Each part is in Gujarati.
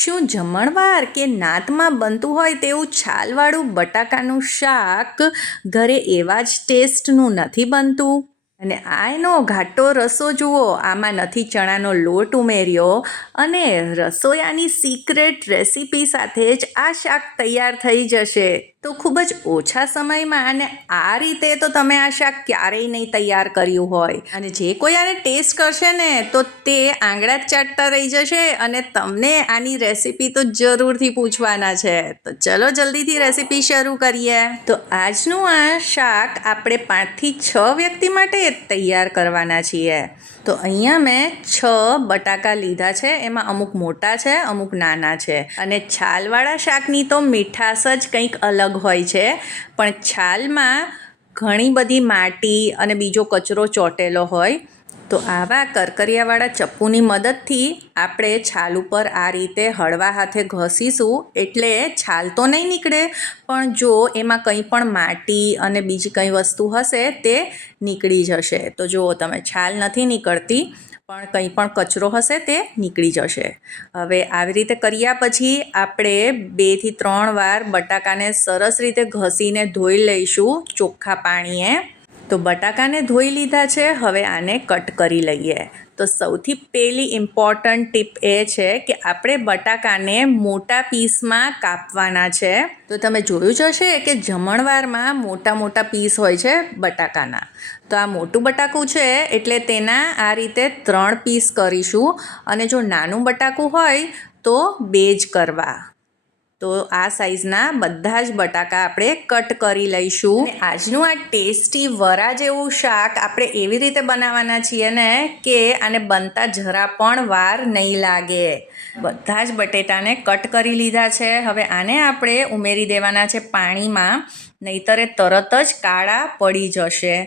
શું જમણવાર કે નાતમાં બનતું હોય તેવું છાલવાળું બટાકાનું શાક ઘરે એવા જ ટેસ્ટનું નથી બનતું? અને આ એનો ઘાટો રસો જુઓ, આમાં નથી ચણાનો લોટ ઉમેર્યો અને રસોયાની સિક્રેટ રેસીપી સાથે જ આ શાક તૈયાર થઈ જશે. તો ખૂબ જ ઓછા સમયમાં અને આ રીતે તો તમે આ શાક ક્યારેય નહીં તૈયાર કર્યું હોય. અને જે કોઈ આને ટેસ્ટ કરશે ને તો તે આંગળા જ ચાટતા રહી જશે અને તમને આની રેસીપી તો જરૂરથી પૂછવાના છે. તો ચલો જલ્દીથી રેસીપી શરૂ કરીએ. તો આજનું આ શાક આપણે 5 થી 6 વ્યક્તિ માટે તૈયાર કરવાના છીએ. તો અહીંયા મેં 6 બટાકા લીધા છે. એમાં અમુક મોટા છે, અમુક નાના છે. અને છાલવાળા શાકની તો મીઠાશ જ કંઈક અલગ હોય છે. પણ છાલમાં ઘણી બધી માટી અને બીજો કચરો ચોંટેલો હોય. તો આવા કરકરિયાવાળા ચપ્પુની મદદથી આપણે છાલ ઉપર આ રીતે હળવા હાથે ઘસીશું એટલે છાલ તો નહીં નીકળે, પણ જો એમાં કંઈ પણ માટી અને બીજી કંઈ વસ્તુ હશે તે નીકળી જશે. તો જુઓ તમે, છાલ નથી નીકળતી પણ કંઈ પણ કચરો હશે તે નીકળી જશે. હવે આવી રીતે કર્યા પછી આપણે 2 થી 3 વાર બટાકાને સરસ રીતે ઘસીને ધોઈ લઈશું ચોખ્ખા પાણીએ. તો બટાકાને ધોઈ લીધા છે. હવે આને કટ કરી લઈએ. તો સૌથી પહેલી ઇમ્પોર્ટન્ટ ટીપ એ છે કે આપણે બટાકાને મોટા પીસમાં કાપવાના છે. તો તમે જોયું જ હશે કે જમણવારમાં મોટા મોટા પીસ હોય છે બટાકાના. તો આ મોટું બટાકું છે એટલે તેના આ રીતે 3 પીસ કરીશું. અને જો નાનું બટાકું હોય તો 2 જ કરવા. તો આ સાઈઝના બધા જ બટાકા આપણે કટ કરી લઈશું. અને આજનું આ ટેસ્ટી વરા જેવું શાક આપણે એવી રીતે બનાવવાના છીએ ને કે આને બનતા જરા પણ વાર નહીં લાગે. બધા જ બટેટાને કટ કરી લીધા છે. હવે આને આપણે ઉમેરી દેવાના છે પાણીમાં, નહીંતર તરત જ કાળા પડી જશે.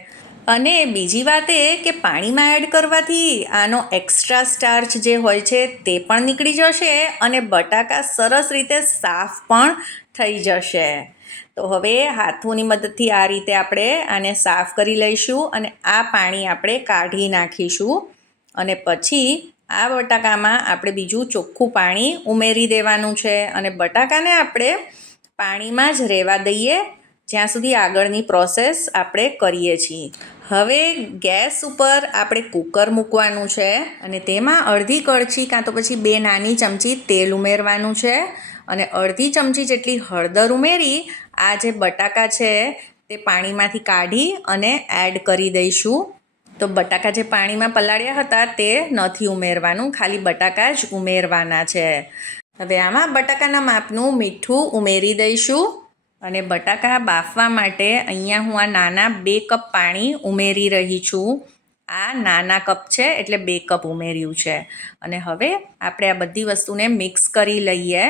અને બીજી વાત એ કે પાણીમાં એડ કરવાથી આનો એક્સ્ટ્રા સ્ટાર્ચ જે હોય છે તે પણ નીકળી જશે અને બટાકા સરસ રીતે સાફ પણ થઈ જશે. તો હવે હાથોની મદદથી આ રીતે આપણે આને સાફ કરી લઈશું અને આ પાણી આપણે કાઢી નાખીશું. અને પછી આ બટાકામાં આપણે બીજું ચોખ્ખું પાણી ઉમેરી દેવાનું છે અને બટાકાને આપણે પાણીમાં જ રહેવા દઈએ જ્યાં સુધી આગળની પ્રોસેસ આપણે કરીએ છીએ. હવે ગેસ ઉપર આપણે કુકર મૂકવાનું છે અને તેમાં અડધી કળશી કાં તો પછી 2 નાની ચમચી તેલ ઉમેરવાનું છે અને અડધી ચમચી જેટલી હળદર ઉમેરી આ જે બટાકા છે તે પાણીમાંથી કાઢી અને એડ કરી દઈશું. તો બટાકા જે પાણીમાં પલાળ્યા હતા તે નથી ઉમેરવાનું, ખાલી બટાકા જ ઉમેરવાના છે. હવે આમાં બટાકાના માપનું મીઠું ઉમેરી દઈશું. અને બટાકા બાફવા માટે અહીંયા હું આ નાના 2 કપ પાણી ઉમેરી રહી છું. આ નાના કપ છે એટલે 2 કપ ઉમેર્યું છે. અને હવે આપણે આ બધી વસ્તુને મિક્સ કરી લઈએ.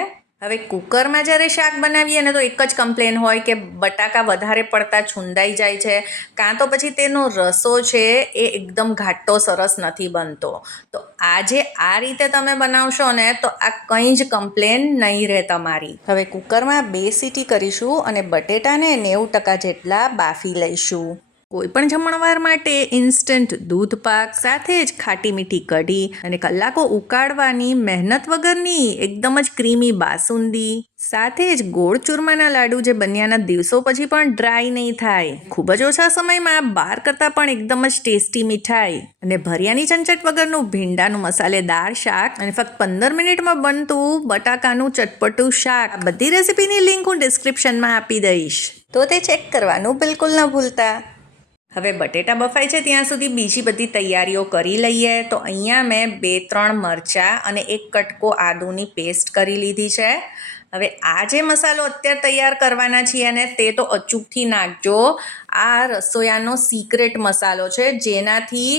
હવે કુકરમાં જ્યારે શાક બનાવીએ ને તો એક જ કમ્પ્લેન હોય કે બટાકા વધારે પડતા છુંદાઈ જાય છે, કાં તો પછી તેનો રસો છે એ એકદમ ઘાટો સરસ નથી બનતો. તો આજે આ રીતે તમે બનાવશો ને તો આ કંઈ જ કમ્પ્લેન નહીં રહે તમારી. હવે કુકરમાં 2 સીટી કરીશું અને બટેટાને 90% જેટલા બાફી લઈશું. કોઈપણ જમણવાર માટે ઇન્સ્ટન્ટ દૂધ પાક સાથે જ ખાટી મીઠી કઢી અને કલાકો ઉકાળવાની મહેનત વગરની એકદમ જ ક્રીમી બાસુંદી સાથે જ ગોળ ચૂરમાના લાડુ જે બન્યાના દિવસો પછી પણ ડ્રાય નહીં થાય. ખૂબ જ ઓછા સમયમાં બહાર કરતાં પણ એકદમ જ ટેસ્ટી મીઠાઈ અને ભરિયાની ચંચટ વગરનું ભીંડાનું મસાલેદાર શાક અને ફક્ત 15 મિનિટમાં બનતું બટાકાનું ચટપટું શાક. આ બધી રેસીપીની લિંક હું ડિસ્ક્રિપ્શનમાં આપી દઈશ, તો તે ચેક કરવાનું બિલકુલ ન ભૂલતા. હવે બટેટા બફાય છે ત્યાં સુધી બીજી બધી તૈયારીઓ કરી લઈએ. તો અહીંયા મેં 2-3 મરચાં અને 1 કટકો આદુની પેસ્ટ કરી લીધી છે. હવે આ જે મસાલો અત્યારે તૈયાર કરવાના છીએ ને તે તો અચૂકથી નાખજો. આ રસોયાનો સિક્રેટ મસાલો છે જેનાથી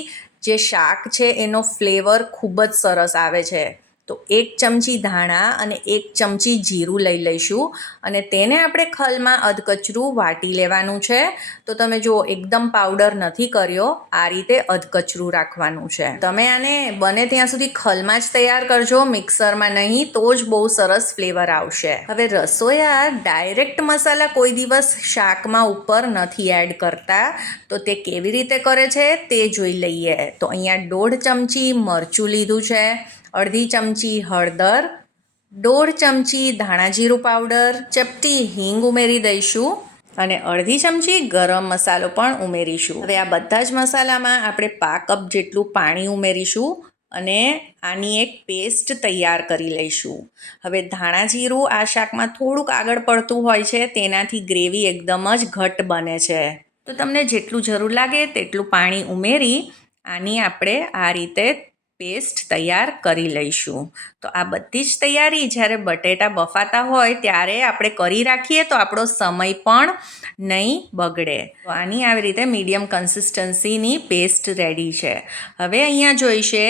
જે શાક છે એનો ફ્લેવર ખૂબ જ સરસ આવે છે. તો 1 ચમચી ધાણા અને 1 ચમચી જીરું લઈ લઈશું અને તેને આપણે ખલમાં અધકચરું વાટી લેવાનું છે. તો તમે જુઓ, એકદમ પાવડર નથી કર્યો, આ રીતે અધકચરું રાખવાનું છે. તમે આને બને ત્યાં સુધી ખલમાં જ તૈયાર કરજો, મિક્સરમાં નહીં, તો જ બહુ સરસ ફ્લેવર આવશે. હવે રસોયા ડાયરેક્ટ મસાલા કોઈ દિવસ શાકમાં ઉપર નથી એડ કરતા, તો તે કેવી રીતે કરે છે તે જોઈ લઈએ. તો અહીંયા 1.5 ચમચી મરચું લીધું છે, અડધી ચમચી હળદર, 1.5 ચમચી ધાણા જીરું પાવડર, ચપટી હિંગ ઉમેરી દઈશું અને અડધી ચમચી ગરમ મસાલો પણ ઉમેરીશું. હવે આ બધા જ મસાલામાં આપણે પા કપ જેટલું પાણી ઉમેરીશું અને આની એક પેસ્ટ તૈયાર કરી લઈશું. હવે ધાણા જીરું આ શાકમાં થોડુંક આગળ પડતું હોય છે, તેનાથી ગ્રેવી એકદમ જ ઘટ્ટ બને છે. તો તમને જેટલું જરૂર લાગે તેટલું પાણી ઉમેરી આની આપણે આ રીતે પેસ્ટ તૈયાર કરી લઈશું. તો આ બધી જ તૈયારી જ્યારે બટેટા બફાતા હોય ત્યારે આપણે કરી રાખીએ તો આપણો સમય પણ નહીં બગડે. તો આની આવી રીતે મીડિયમ કન્સિસ્ટન્સીની પેસ્ટ રેડી છે. હવે અહીંયા જોઈશે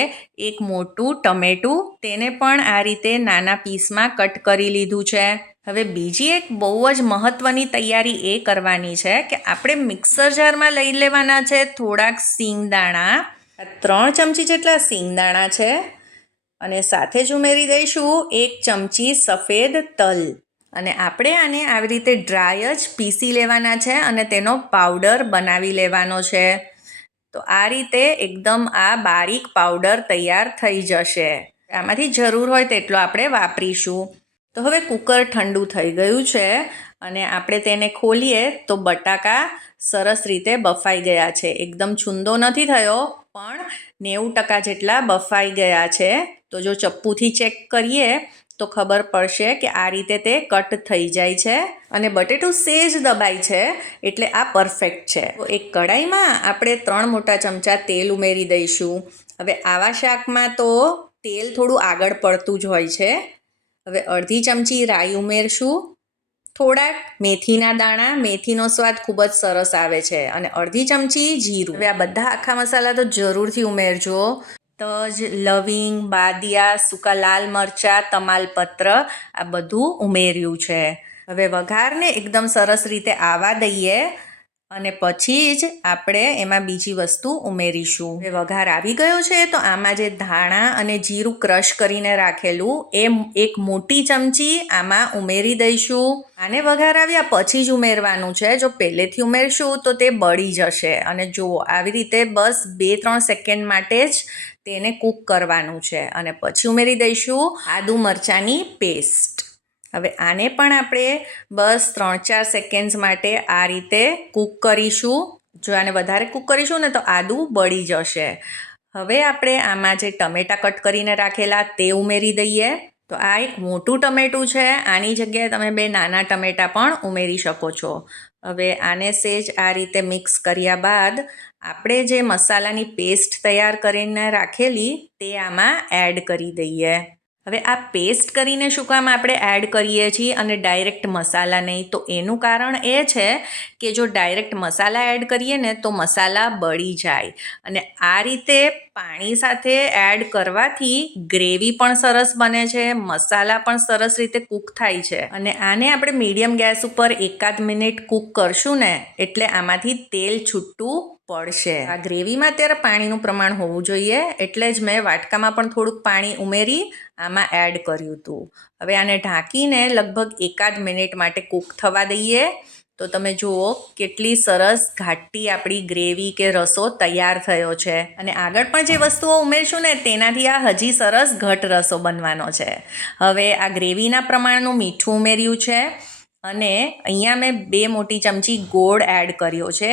એક મોટું ટમેટું, તેને પણ આ રીતે નાના પીસમાં કટ કરી લીધું છે. હવે બીજી એક બહુ જ મહત્ત્વની તૈયારી એ કરવાની છે કે આપણે મિક્સર જારમાં લઈ લેવાના છે થોડાક સિંગદાણા. 3 ચમચી જેટલા સિંગદાણા છે અને સાથે જ ઉમેરી દઈશું 1 ચમચી સફેદ તલ. અને આપણે આને આવી રીતે ડ્રાય જ પીસી લેવાના છે અને તેનો પાવડર બનાવી લેવાનો છે. તો આ રીતે એકદમ આ બારીક પાવડર તૈયાર થઈ જશે. આમાંથી જરૂર હોય તેટલો આપણે વાપરીશું. તો હવે કુકર ઠંડુ થઈ ગયું છે અને આપણે તેને ખોલીએ તો બટાકા સરસ રીતે બફાઈ ગયા છે. એકદમ છૂંદો નથી થયો પણ 90% જેટલા બફાઈ ગયા છે. તો જો ચપ્પુથી ચેક કરીએ તો ખબર પડશે કે આ રીતે તે કટ થઈ જાય છે અને બટેટું સેજ દબાય છે, એટલે આ પરફેક્ટ છે. તો એક કડાઈમાં આપણે 3 મોટા ચમચા તેલ ઉમેરી દઈશું. હવે આવા શાકમાં તો તેલ થોડું આગળ પડતું જ હોય છે. હવે અડધી ચમચી રાઈ ઉમેરશું, થોડાક મેથીના દાણા, મેથીનો સ્વાદ ખૂબ જ સરસ આવે છે, અને અડધી ચમચી જીરું. હવે આ બધા આખા મસાલા તો જરૂરથી ઉમેરજો. તજ, લવિંગ, બાદિયા, સૂકા લાલ મરચાં, તમાલપત્ર આ બધું ઉમેર્યું છે. હવે વઘારને એકદમ સરસ રીતે આવવા દઈએ અને પછી જ આપણે એમાં બીજી વસ્તુ ઉમેરીશું. હવે વઘાર આવી ગયો છે તો આમાં જે ધાણા અને જીરું ક્રશ કરીને રાખેલું એ એક મોટી ચમચી આમાં ઉમેરી દઈશું. આને વઘાર આવ્યા પછી જ ઉમેરવાનું છે. જો પહેલેથી ઉમેરશું તો તે બળી જશે. અને જુઓ આવી રીતે બસ 2-3 સેકન્ડ માટે જ તેને કૂક કરવાનું છે અને પછી ઉમેરી દઈશું આદુ મરચાંની પેસ્ટ. હવે આને પણ આપણે બસ 3-4 સેકન્ડ્સ માટે આ રીતે કૂક કરીશું. જો આને વધારે કૂક કરીશું ને તો આદું બળી જશે. હવે આપણે આમાં જે ટમેટાં કટ કરીને રાખેલા તે ઉમેરી દઈએ. તો આ એક મોટું ટમેટું છે, આની જગ્યાએ તમે 2 નાના ટમેટાં પણ ઉમેરી શકો છો. હવે આને સેજ આ રીતે મિક્સ કર્યા બાદ આપણે જે મસાલાની પેસ્ટ તૈયાર કરીને રાખેલી તે આમાં એડ કરી દઈએ. હવે આ પેસ્ટ કરીને શું કામ આપણે એડ કરીએ છીએ અને ડાયરેક્ટ મસાલા નહીં? તો એનું કારણ એ છે કે જો ડાયરેક્ટ મસાલા એડ કરીએ ને તો મસાલા બળી જાય, અને આ રીતે પાણી સાથે એડ કરવાથી ગ્રેવી પણ સરસ બને છે, મસાલા પણ સરસ રીતે કૂક થાય છે. અને આને આપણે મીડિયમ ગેસ ઉપર 1-8 મિનિટ કૂક કરશું ને એટલે આમાંથી તેલ છૂટું પડશે. આ ગ્રેવીમાં અત્યારે પાણીનું પ્રમાણ હોવું જોઈએ, એટલે જ મેં વાટકામાં પણ થોડુંક પાણી ઉમેરી આમાં એડ કર્યું હતું. હવે આને ઢાંકીને લગભગ 1-8 મિનિટ માટે કૂક થવા દઈએ. તો તમે જુઓ કેટલી સરસ ઘાટી આપણી ગ્રેવી કે રસો તૈયાર થયો છે. અને આગળ પણ જે વસ્તુઓ ઉમેરશું ને તેનાથી આ હજી સરસ ઘટ રસો બનવાનો છે. હવે આ ગ્રેવીના પ્રમાણનું મીઠું ઉમેર્યું છે અને અહીંયા મેં 2 મોટી ચમચી ગોળ એડ કર્યો છે.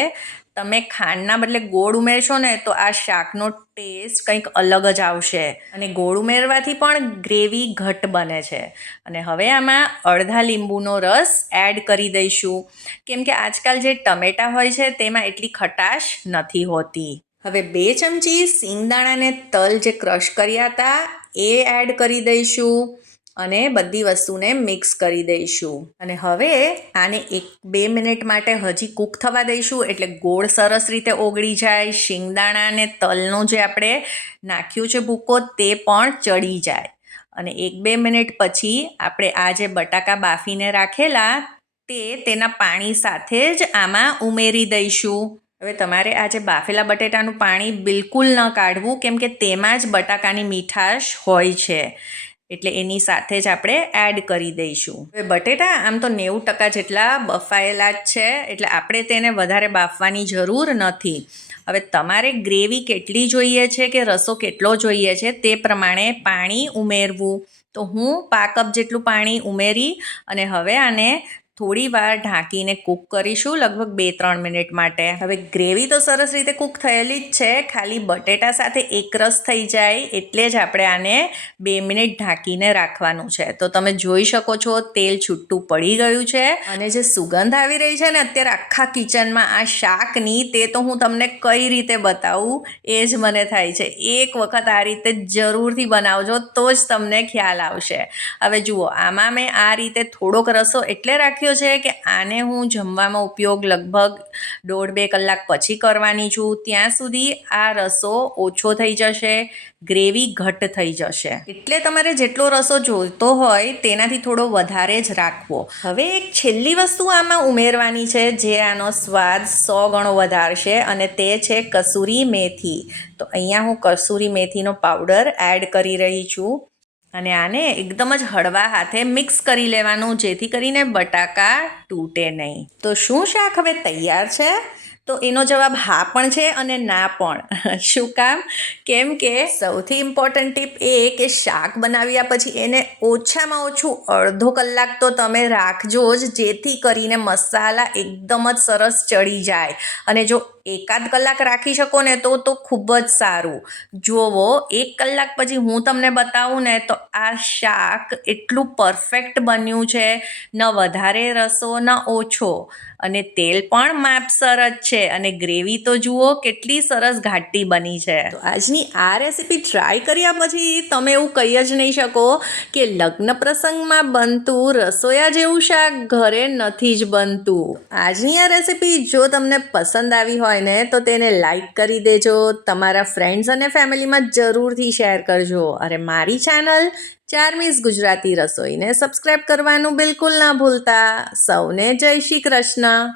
તમે ખાંડના બદલે ગોળ ઉમેરશો ને તો આ શાકનો ટેસ્ટ કંઈક અલગ જ આવશે, અને ગોળ ઉમેરવાથી પણ ગ્રેવી ઘટ બને છે. અને હવે આમાં અડધા લીંબુનો રસ એડ કરી દઈશું, કેમ કે આજકાલ જે ટમેટાં હોય છે તેમાં એટલી ખટાશ નથી હોતી. હવે 2 ચમચી સિંગદાણાને તલ જે ક્રશ કર્યા હતા એ એડ કરી દઈશું અને બધી વસ્તુને મિક્સ કરી દઈશું. અને હવે આને 1-2 મિનિટ માટે હજી કૂક થવા દઈશું, એટલે ગોળ સરસ રીતે ઓગળી જાય, શિંગદાણા અને તલનો જે આપણે નાખ્યું છે ભૂકો તે પણ ચડી જાય. અને 1-2 મિનિટ પછી આપણે આ જે બટાકા બાફીને રાખેલા તેના પાણી સાથે જ આમાં ઉમેરી દઈશું. હવે તમારે આ જે બાફેલા બટેટાનું પાણી બિલકુલ ન કાઢવું, કેમ કે તેમાં જ બટાકાની મીઠાશ હોય છે, એટલે એની સાથે જ આપણે એડ કરી દઈશું. હવે બટેટા આમ તો 90% જેટલા બફાયેલા જ છે, એટલે આપણે તેને વધારે બાફવાની જરૂર નથી. હવે તમારે ગ્રેવી કેટલી જોઈએ છે કે રસો કેટલો જોઈએ છે તે પ્રમાણે પાણી ઉમેરવું. તો હું 5 કપ જેટલું પાણી ઉમેરી અને હવે આને થોડી વાર ઢાંકીને કૂક કરીશું, લગભગ 2-3 મિનિટ માટે. હવે ગ્રેવી તો સરસ રીતે કૂક થયેલી જ છે, ખાલી બટેટા સાથે એકરસ થઈ જાય એટલે જ આપણે આને 2 મિનિટ ઢાંકીને રાખવાનું છે. તો તમે જોઈ શકો છો તેલ છૂટું પડી ગયું છે અને જે સુગંધ આવી રહી છે ને અત્યારે આખા કિચનમાં આ શાકની, તે તો હું તમને કઈ રીતે બતાવું એ જ મને થાય છે. એક વખત આ રીતે જરૂરથી બનાવજો તો જ તમને ખ્યાલ આવશે. હવે જુઓ, આમાં મેં આ રીતે થોડોક રસો એટલે રાખ્યો છે કે આને હું જમવામાં ઉપયોગ લગભગ 1.5-2 કલાક પછી કરવાની છું. ત્યાં સુધી આ રસો ઓછો થઈ જશે, ગ્રેવી ઘટ્ટ થઈ જશે. એટલે તમારે જેટલો રસો જોઈતો હોય તેનાથી થોડો વધારે જ રાખવો. હવે એક છેલ્લી વસ્તુ આમાં ઉમેરવાની છે જે આનો સ્વાદ 100 ગણો વધારશે અને તે છે કસૂરી મેથી. તો અહીંયા હું કસૂરી મેથીનો પાવડર એડ કરી રહી છું અને આને એકદમ જ હળવા હાથે મિક્સ કરી લેવાનું, જેથી કરીને બટાકા તૂટે નહીં. તો શું શાક હવે તૈયાર છે? તો એનો જવાબ હા પણ છે અને ના પણ. શું કામ? કેમ કે સૌથી ઇમ્પોર્ટન્ટ ટીપ એ કે શાક બનાવ્યા પછી એને ઓછામાં ઓછું અડધો કલાક તો તમે રાખજો જ, જેથી કરીને મસાલા એકદમ જ સરસ ચડી જાય. અને જો 1-8 કલાક રાખી શકો ને તો ખૂબ જ સારું. જુઓ, 1 કલાક પછી હું તમને બતાવું ને તો આ શાક એટલું પરફેક્ટ બન્યું છે, ન વધારે રસો ન ઓછો, અને તેલ પણ માપસર જ છે અને ગ્રેવી તો જુઓ કેટલી સરસ ઘાટી બની છે. તો આજની આ રેસીપી ટ્રાય કર્યા પછી તમે એવું કહી જ નહીં શકો કે લગ્ન પ્રસંગમાં બનતું રસોયા જેવું શાક ઘરે નથી જ બનતું. આજની આ રેસીપી જો તમને પસંદ આવી હોય ને તો તેને લાઈક કરી દેજો, તમારા ફ્રેન્ડ્સ અને ફેમિલીમાં જરૂરથી શેર કરજો. અરે મારી ચેનલ ચાર્મીઝ ગુજરાતી રસોઈને સબસ્ક્રાઈબ કરવાનું બિલકુલ ના ભૂલતા. સૌને જય શ્રી કૃષ્ણ.